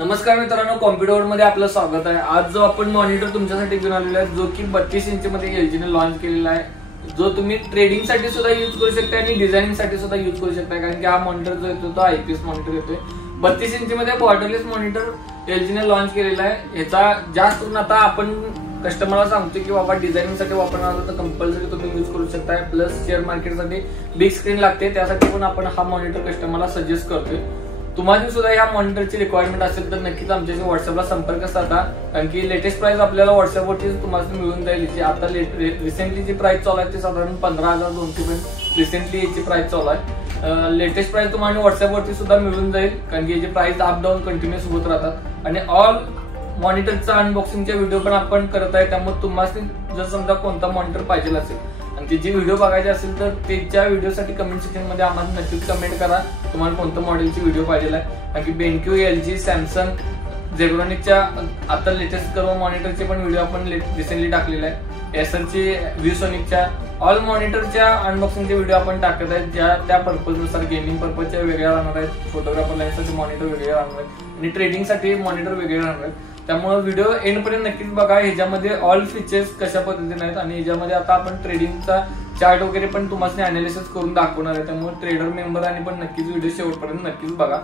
नमस्कार मित्रांनो, computer world मध्ये आपलं स्वागत आहे। आज जो आपण मॉनिटर तुमच्यासाठी घेऊन आलेला आहे जो की 32 इंच मध्ये एलजीने लॉन्च केलेला आहे, जो तुम्ही ट्रेडिंग साठी सुद्धा यूज करू शकता आणि डिझायनिंग साठी सुद्धा यूज करू शकता। कारण की हा मॉनिटर जो येतो तो आयपीएस मॉनिटर येतोय। 32 इंच मध्ये बॉर्डरलेस मॉनिटर एलजीने लॉन्च केलेला आहे। ह्याचा जास्त करून आता आपण कस्टमरला सांगतो की बाबा डिझायनिंग साठी वापरणार तर कंपल्सरी तुम्ही यूज करू शकता। प्लस शेअर मार्केट साठी बिग स्क्रीन लागते, त्यासाठी पण आपण हा मॉनिटर कस्टमरला सजेस्ट करतोय। तुम्हाला सुद्धा या मॉनिटरची रिक्वायरमेंट असेल तर नक्कीच आमच्याशी व्हॉट्सअपला संपर्क साधा, कारण की लेटेस्ट प्राइस आपल्याला व्हॉट्सअपवरती तुम्हाला मिळून जाईल। आता रिसेंटली जी प्राइस चालू आहे ती साधारण 15,200 पर्यंत रिसेंटली याची प्राइस चालू आहे। लेटेस्ट प्राइस तुम्हाला व्हॉट्सअपवरती सुद्धा मिळून जाईल, कारण की याची प्राइस अप डाऊन कंटिन्युअस होत राहतात। आणि ऑल मॉनिटरचा अनबॉक्सिंगचे व्हिडिओ पण आपण करत आहे, त्यामुळे तुम्हाला जर समजा कोणता मॉनिटर पाहिजे असेल आणि त्याची व्हिडिओ बघायची असेल तर त्याच्या व्हिडिओसाठी कमेंट सेक्शन मध्ये आम्हाला नक्कीच कमेंट करा तुम्हाला कोणत्या मॉडेलची व्हिडिओ पाहिजे आहे। कारण की बेनक्यू, एलजी, सॅमसंग, झेब्रॉनिकच्या आता लेटेस्ट सर्व मॉनिटरचे पण व्हिडिओ आपण रिसेंटली टाकलेले आहे। एसरची, व्ह्यूसोनिकच्या ऑल मॉनिटरच्या अनबॉक्सिंगचे व्हिडिओ आपण टाकत आहेत, ज्या त्या पर्पजनुसार गेमिंग पर्पजच्या वेगळ्या राहणार आहेत, फोटोग्राफर लाईनसाठी मॉनिटर वेगळे राहणार आहेत आणि ट्रेडिंगसाठी मॉनिटर वेगळे राहणार आहेत। त्यामुळे व्हिडिओ एंड पर्यंत नक्कीच बघा। ह्याच्यामध्ये ऑल फीचर्स कशा पद्धतीने आहेत आणि ह्याच्यामध्ये आता आपण ट्रेडिंगचा चार्ट वगैरे पण तुम्हाला अनालिसिस करून दाखवणार आहे, त्यामुळे ट्रेडर मेंबर आणि पण नक्कीच व्हिडिओ शेवटपर्यंत नक्कीच बघा।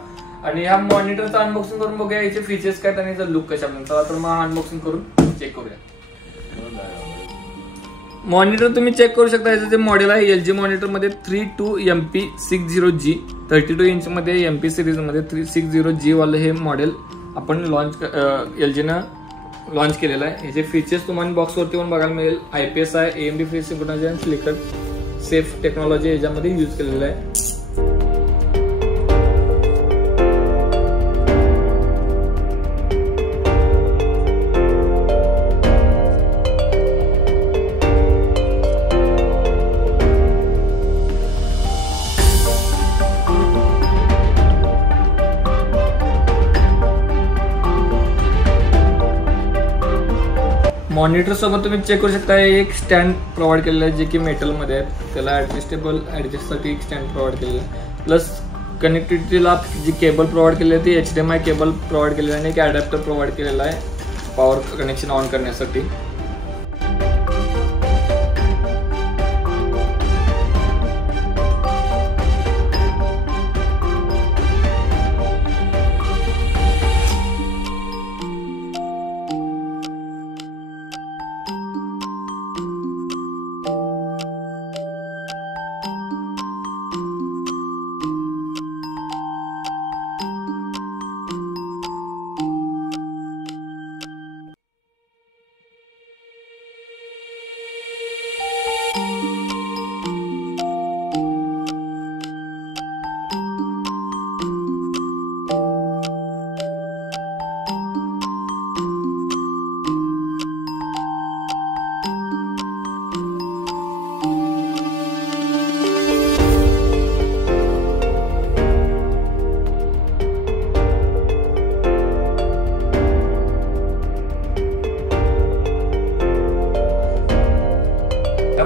आणि ह्या मॉनिटरचं अनबॉक्सिंग करून बघूया याचे फीचर्स काय आणि याचा लुक कशा पर्यंत। तर मग अनबॉक्सिंग करून चेक करूया। मॉनिटर तुम्ही चेक करू शकता, याचं जे मॉडेल आहे एलजी मॉनिटर मध्ये 32MP60G 32 इंच मध्ये एमपी सिरीज मध्ये 360G वाले हे मॉडेल आपण एलजीनं लॉन्च केलेलं आहे। याचे फीचर्स तुम्हाला बॉक्सवरती पण बघायला मिळेल। आयपीएस आहे, एएमडी फ्री सिंक्रोनाइझेशन आणि फ्लिकर सेफ टेक्नॉलॉजी याच्यामध्ये यूज केलेलं आहे। मॉनिटर सोबत तुम्ही चेक करू शकता एक स्टँड प्रोव्हाइड केलेलं आहे जे की मेटल मध्ये आहे, त्याला ऍडजस्ट साठी एक स्टँड प्रोव्हाइड केलेलं आहे। प्लस कनेक्टिव्हिटीला जी केबल प्रोव्हाइड केली आहे ती HDMI केबल प्रोव्हाइड केलेली आहे आणि एक अडॅप्टर प्रोव्हाइड केलेला आहे पॉवर कनेक्शन ऑन करण्यासाठी।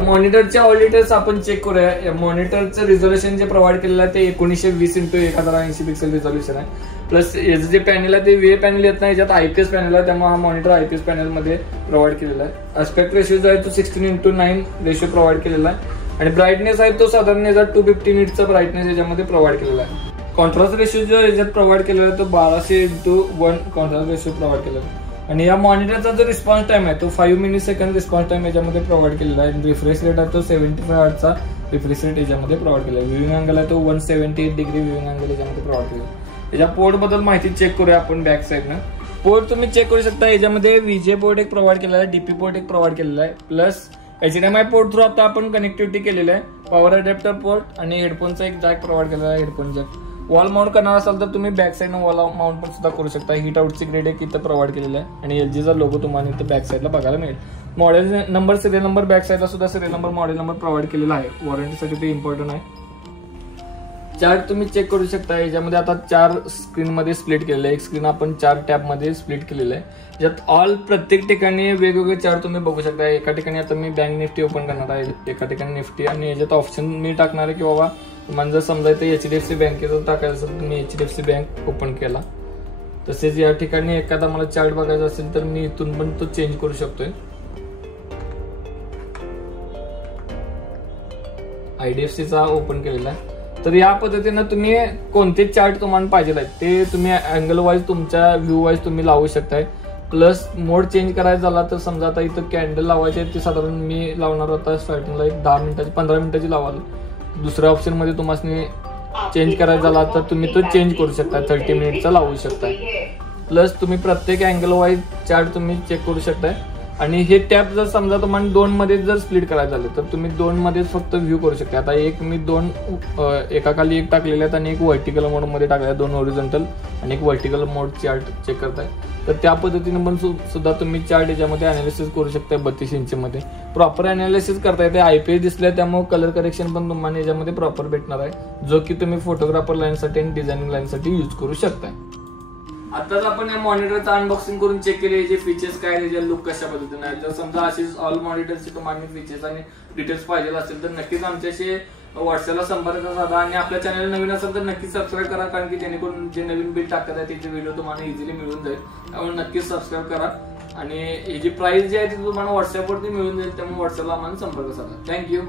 मॉनिटरच्या ऑल डिटेल्स आपण चेक करूया। या मॉनिटरचं रिझोल्युशन जे प्रोव्हाइड केलेलं आहे ते 1920x1080 पिक्सेल रिझोल्युशन आहे। प्लस याचं जे पॅनल आहे ते वे पॅनल येत नाही, याच्यात आयपीएस पॅनल आहे, त्यामुळे हा मॉनिटर आयपीएस पॅनल मध्ये प्रोव्हाइड केलेला आहे। अस्पेक्ट रेशिओ जो आहे तो 16:9 रेशिओ प्रोव्हाइड केलेला आहे आणि ब्राईटनेस आहे तो साधारण 250 निट्सचा ब्राईटनेस याच्यामध्ये प्रोव्हाइड केलेला आहे। कॉन्ट्रास्ट रेशिओ जो याच्यात प्रोव्हाइड केलेला आहे तो 12:1 कॉन्ट्रास्ट रेशिओ प्रोव्हाइड केलेला आहे। आणि या मॉनिटरचा जो रिस्पॉन्स टाइम आहे तो 5 मिलीसेकंड रिस्पॉन्स टाइम याच्यामध्ये प्रोव्हाइड केलेला आहे। रिफ्रेश रेट आहे तो 75 हर्ट्जचा रिफ्रेश रेट याच्यामध्ये प्रोव्हाइड केला आहे। व्ह्यूइंग अँगल आहे तो 178 डिग्री व्ह्यूइंग अँगल याच्यामध्ये प्रोव्हाइड केला आहे। याच्या पोर्ट बद्दल माहिती चेक करूया आपण बॅक साईडनं। पोर्ट तुम्ही चेक करू शकता, याच्यामध्ये VGA पोर्ट एक प्रोव्हाइड केलेला आहे, DP पोर्ट एक प्रोव्हाइड केलेला आहे, प्लस HDMI पोर्ट थ्रू आता आपण कनेक्टिव्हिटी केलेली आहे, पॉवर अडॅप्टर पोर्ट आणि हेडफोनचा एक जॅक प्रोव्हाइड केलेला आहे, हेडफोन जॅक। वॉल माउंट करणार असाल तर तुम्ही बॅक साईडनं वॉल माउंट पण सुद्धा करू शकता। हीट आउटची ग्रेड एक इथं प्रोव्हाइड केलेला आहे आणि एलजीचा लोगो तुम्हाला इथं बॅक साईडला बघायला मिळेल। Model number, serial number back साईडला सुद्धा serial number, model number provide केलेला आहे, वॉरंटीसाठी ते इम्पॉर्टंट आहे। चार्ट तुम्ही चेक करू शकता, याच्यामध्ये आता 4 स्क्रीन मध्ये स्प्लिट केलेलं आहे, एक स्क्रीन आपण 4 टॅब मध्ये स्प्लिट केलेलं आहे। यात ऑल प्रत्येक ठिकाणी वेगवेगळे चार्ट तुम्ही बघू शकता। एका ठिकाणी आता मी बँक निफ्टी ओपन करणार आहे, एका ठिकाणी निफ्टी, आणि याच्यात ऑप्शन मी टाकणार आहे की बाबा, तुम्हाला जर समजा इथे HDFC बँकेचं टाकायचं असेल तुम्ही HDFC बँक ओपन केला तसेच या ठिकाणी एखादा मला चार्ट बघायचा असेल तर मी इथून पण तो चेंज करू शकतोय. IDFCचा ओपन केलेला आहे. तर या पद्धतीनं तुम्ही कोणते चार्ट तुम्हाला पाहिजे आहेत ते तुम्ही अँगल वाईज तुमच्या व्ह्यू वाईज तुम्ही लावू शकताय. प्लस मोड चेंज करायचा झाला तर समजा आता इथं कॅन्डल लावायचे ते साधारण मी लावणार होता स्टार्टिंगला एक 10 मिनिटाची 15 मिनिटाची लावाल. दुसऱ्या ऑप्शन मध्ये तुम्हाला चेंज करायचा झाला तर तुम्ही तो चेंज करू शकता, 30 मिनिटचा लावू शकता. प्लस तुम्ही प्रत्येक अँगल वाईज चार्ट तुम्ही चेक करू शकताय. आणि हे टॅब जर समजा तुम्हाला 2 मध्ये जर स्प्लिट करायचं झालं तर तुम्ही 2 मध्येच फक्त व्ह्यू करू शकता. आता एक मी 2 एकाखाली एक टाकलेले आहेत आणि एक व्हर्टिकल मोड मध्ये टाकले, 2 हॉरिझॉन्टल आणि एक व्हर्टिकल मोड चार्ट चेक करताय. तर त्या पद्धतीने पण सुद्धा तुम्ही चार्ट याच्यामध्ये अनालिसिस करू शकता. 32 इंच मध्ये प्रॉपर अनालिसिस करता येते. IPS दिसल्या त्यामुळे कलर करेक्शन पण तुम्हाला याच्यामध्ये प्रॉपर भेटणार आहे, जो की तुम्ही फोटोग्राफर लाईनसाठी आणि डिझायनिंग लाईनसाठी यूज करू शकता. आताच आपण या मॉनिटरचं अनबॉक्सिंग करून चेक केले जे फीचर्स काय, त्याचे लुक कशा पद्धतीने आहे. जर समजा अशीच ऑल मॉनिटरचे तुम्हाला फीचर्स आणि डिटेल्स पाहिजे असेल तर नक्कीच आमच्याशी व्हॉट्सअपला संपर्क साधा. आणि आपल्या चॅनल नवीन असेल तर नक्कीच सबस्क्राईब करा, कारण की जेणेकरून जे नवीन बिल टाकत आहे त्याचे व्हिडिओ तुम्हाला इझिली मिळून जाईल. त्यामुळे नक्कीच सबस्क्राईब करा. आणि ही जी प्राइस जी आहे ती तुम्हाला व्हॉट्सअपवरती मिळून जाईल, त्यामुळे व्हॉट्सअपला आम्हाला संपर्क साधा. थँक्यू.